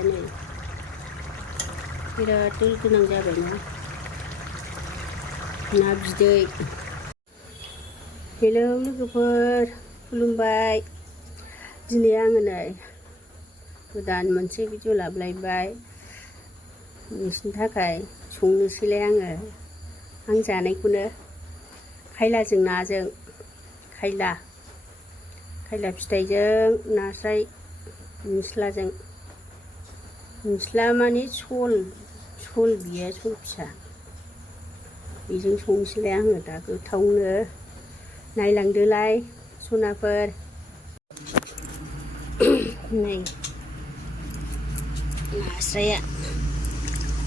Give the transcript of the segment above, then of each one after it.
साराया नै बिराद दै गोनां जाबायना ना बिदै। हेलौ लोगोफोर, खुलुमबाय। दिनै आङो नै गोदान मोनसे भिडिअ लाबोलायबाय नोंसिनि थाखाय। संनोसैलाय आङो आं जानायखौनो, खायलाजों नाजों। खायला फिथाइजों नास्राय निस्लाजों। निस्ला माने सल बियो, सल फिसा। बेजों संनोसैलाय आङो दा गोथावनो। नायलांदोलाय सनाफोर। नै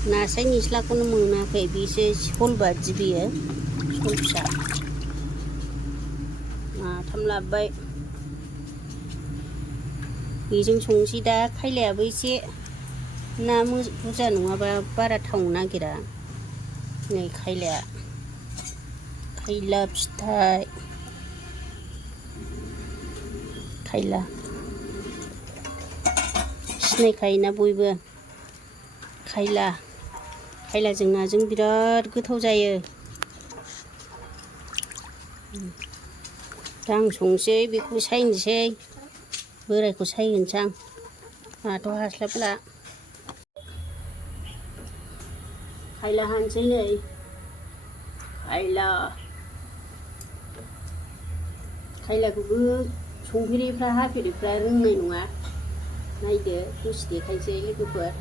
नास्राय निस्लाखौनो मोनाखै, बेसो सल बादि बेयो, सल फिसा। माथाम लाबोबाय, बेजों संसै दा। खायलायाबो एसे ना बुरजा नङाबा बारा थावनो नागिरा। नै खायला फिथाइ, खायला सिनायखायोना बयबो। खायलाजों नाजों बिराद गोथाव जायो। दा आं संसै, बेखौ सायनोसै। बोरायखौ सायहोनोसै आं, आंहाथ' हास्लाबला। खायला हानोसै नै, खायलाखौबो संफेरिफ्रा हाफेरिफ्रा रोंनाय नङा। नायदो, दसे देखायसै लोगोफोर,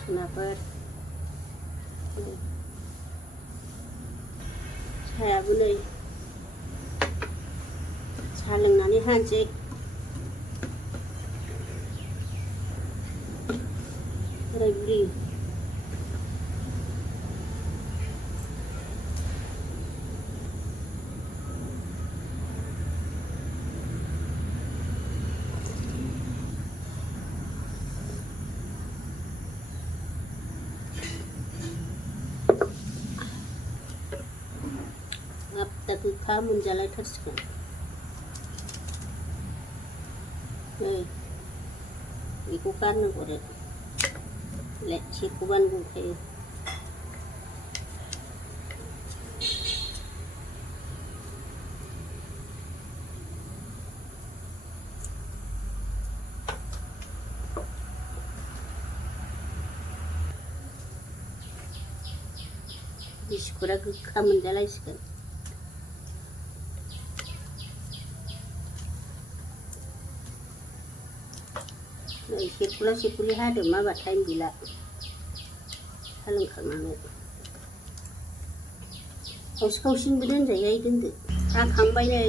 सनाफोर। साहायाबो नै, साहा लोंनानै हानोसै। बोराय बुरि दा गोखा मोनजालायथारसिगोन। बेखौ गारनो हरो, सेख'बानो गखायो। बिस्कुटआ गोखा मोनजालायसिगोन। सेख'ला हादो, माबा टाइम गैला। साहा लोंखांनानै खावसेनिबो दोनजायो, दोनदो। हाखांबाय नै,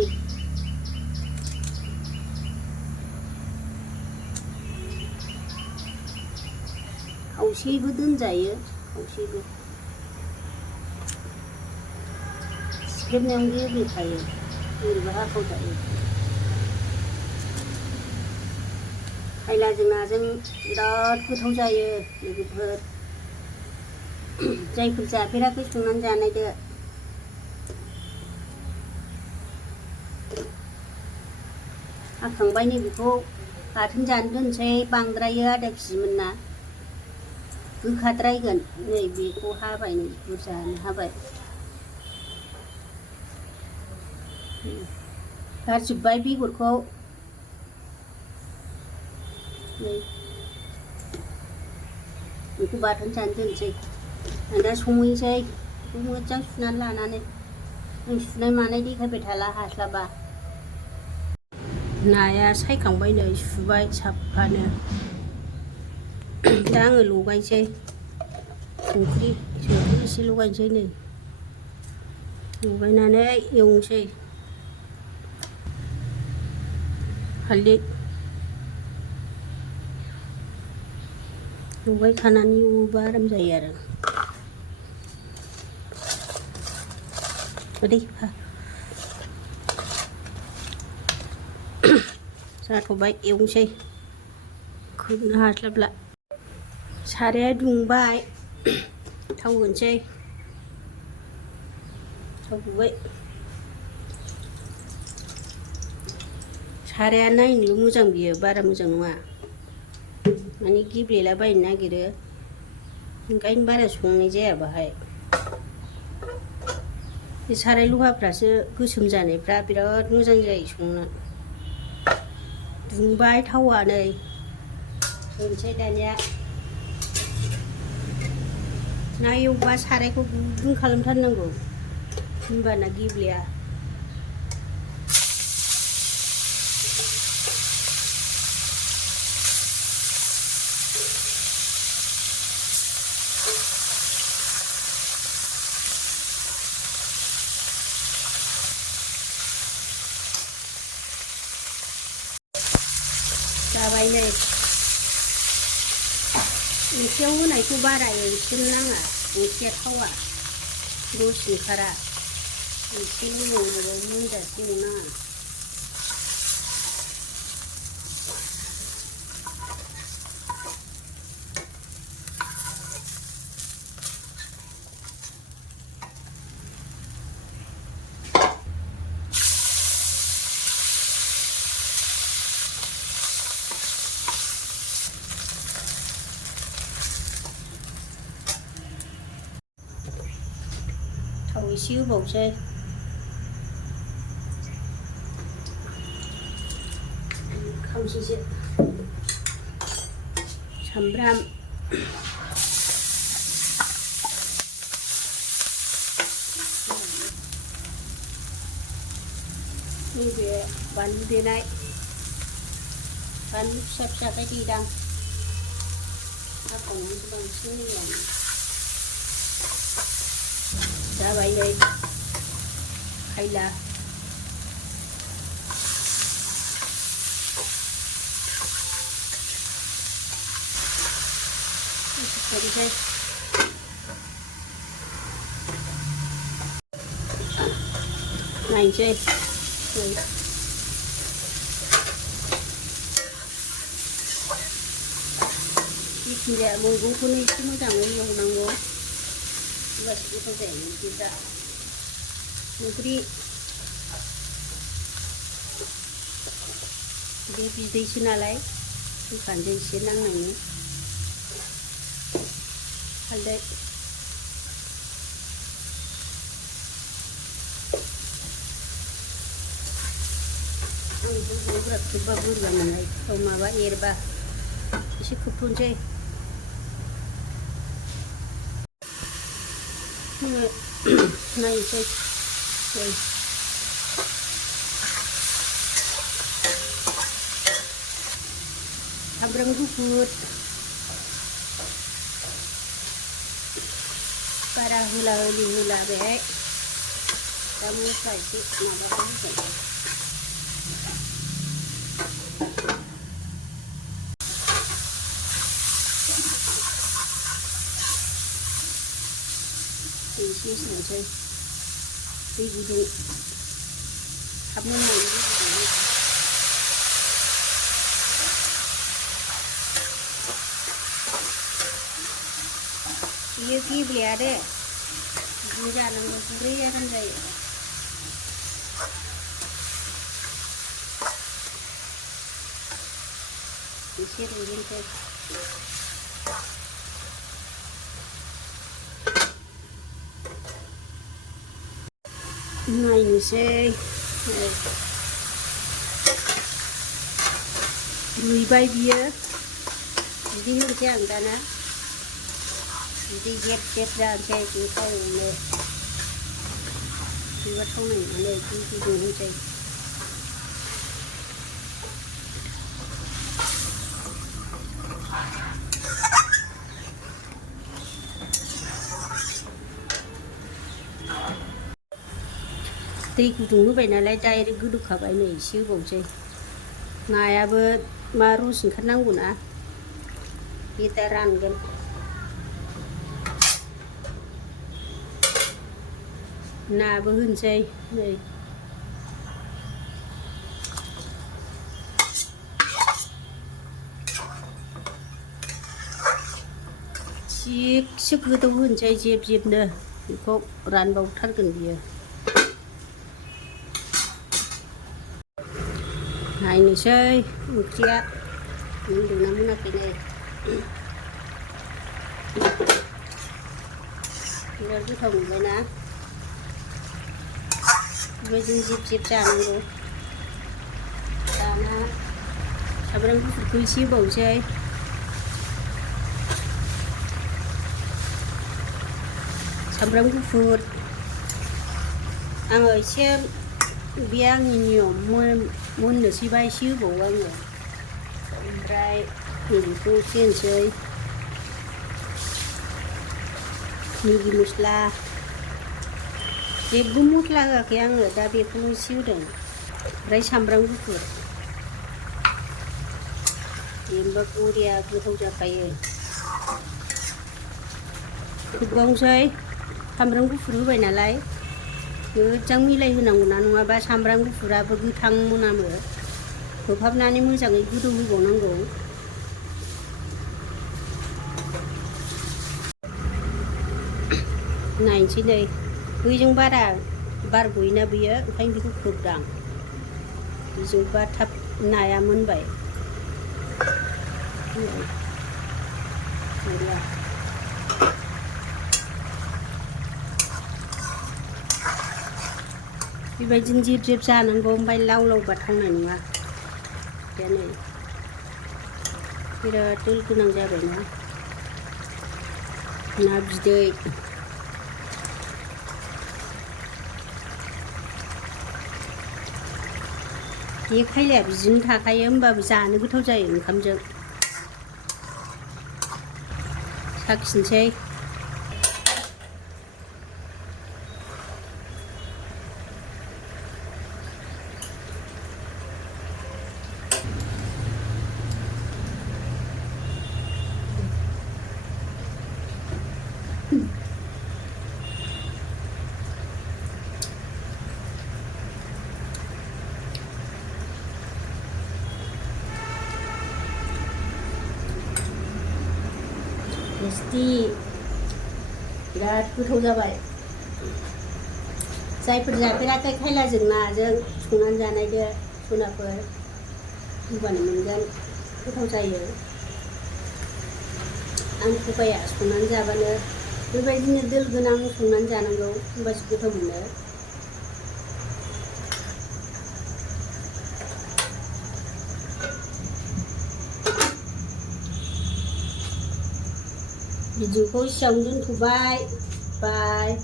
खावसेबो दोनजायो, खावसेबो। सिख्रेबनायावनो गेब्लेखायो, ओरैबो हाखाव जायो। खायलाजों नाजों बिराद गोथाव जायो लोगोफोर। जायफोर जाफेराखै संनानै जानायदो। हाखांबाय नै, बेखौ बाथोन जानो दोनसै। बांद्रायो, आधा केजिमोन ना, गोखाद्रायगोन। नै बेखौ हाबाय, नै बुरजानो हाबाय। गारजोब्बाय बेगरखौ। बेखौ बाथोन जानो दोनसै। आं दा संहैनोसै, बेखौ मोजां सुनानै लानानै। जों सुनाय मानाय देखायबाय थाला, हास्लाबा। नाया सायखांबाय नै, सुबाय साफानो। दा आङो लगायनोसै, संख्रि एसे लगायनोसै नै, लगायनानै एवनोसै। हालदै लगायखानानै एवोबा आराम जायो आरो। जाथ'बाय, एवनोसै। खोबनो हास्लाबला। साराया दुंबाय, थाव होनोसै। थाव होबाय। साराया नायनोल' मोजां, बियो बारा मोजां नङा। माने गेब्लेलाबायनो नागिरो ओंखायनो बारा संनाय जाया बाहाय। बे साराय लहाफ्रासो गोसोम जानायफ्रा बिराद मोजां जायो संनो। दुंबाय थावा नै होनसै दानिया। ना एवबा सारायखौ गुदुं खालामथारनांगौ होनबाना गेब्लेया। जाबाय नै ओंख्रियाव होनायखौ बारा एवसिनो नाङा, ओंख्रिया थावा रस ओंखारा। एसेल' एवनांगौ, मोनजासे एवनाङा। थाव एसे होबावसै। खावसेसो सामब्राम नैबे बानलु देनाय, बानलु फिसा फिसाखाय देदां, हाखावनानैसो बांसिन होयो आं। जाबाय नै खायला। संसै नायनोसै जिखिजाया मैगंखौनो एसे मोजाङै एवनांगौ, होमबासो गोथाव जायो ओंख्रिफ्रा। ओंख्रि बे बिदैसो नालाय होखानोसै एसे नांनायनि। हालदै बिराद खोबबा बोरैबा मोनहाय, माबा एरबा एसे खोबथ'नोसै। नायनोसै सामब्राम गुफुर बारा होला बेहाय दा मस्ला एसे माबाखौ होगोन। एसे संसै दै गुदुं थाब मोननायनि दै गुदुं। बेयो गेब्लेया दे, बिदिनो जानांगौ, गुरै आराम जायो। एसे रुइहोनोसै। नायनोसै रुइबाय बियो, बिदै होनोसै आं दाना। बिदै जेब जेब जानोसै गोथावनो। बिदिबा थावनाय नङालै, दै गुदुं होनोसै। दै गुदुं होबाय नालाय डाइरेक्ट गोदौखाबाय, नै एसे होबावनोसै। नायाबो मा रस ओंखारनांगौ ना, बे दा रानगोन। नाबो होनोसै नै। थिगसे गोदौ होनोसै जेब जेबनो, बेखौ रानबावथारगोन बियो। नायनोसै ओंख्रिया मोनदोंना मोनाखै नै। बिराद गोथाव मोनबाय ना बेबायदिनो जिब जिब जानांगौ दाना सामब्राम गुफुरखौ एसे होबावनोसै सामब्राम गुफुर आङो एसे बे आंनि नियम मोननोसैबा एसे होबावो आङो ओमफ्राय बेखौ एसे होनोसै मेगि मस्ला जेबो मस्ला होआखै आङो दा बेखौल' एसे होदों ओमफ्राय सामब्राम गुफुर जेनेबा बरिया गोथाव जाखायो खोबबावनोसै सामब्राम गुफुर होबाय नालाय मोजां मिलायहोनांगौ ना नङाबा सामब्राम गुफुराबो गोथां मोनामो खोबहाबनानै मोजाङै गोदौ होबावनांगौ नायनोसै नै बैजों बारा बार गयोना बियो ओंखायनो बेखौ खोबदां बेजोंबा थाब नाया मोनबाय बेबायदिनो जिब जिब जानांगौ ओमफ्राय लाव लावबा थावनाय नङा दा नै बिराद दोल गोनां जाबायना ना बिदै बे खायलाया बिदिनो थाखायो होमबाबो जानो गोथाव जायो ओंखामजों साखिनोसै टेस्टि बिराद गोथाव जाबाय जायफोर जाफेराखै खायलाजों नाजों संनानै जानायदो सनाफोर होबानो मोनगोन गोथाव जायो आं थगाया संनानै जाबानो बेबायदिनो दोल गोनां संनानै जानांगौ होमबासो गोथाव मोनो भिडिअखौ एसेयावनो दोनथ'बाय बाय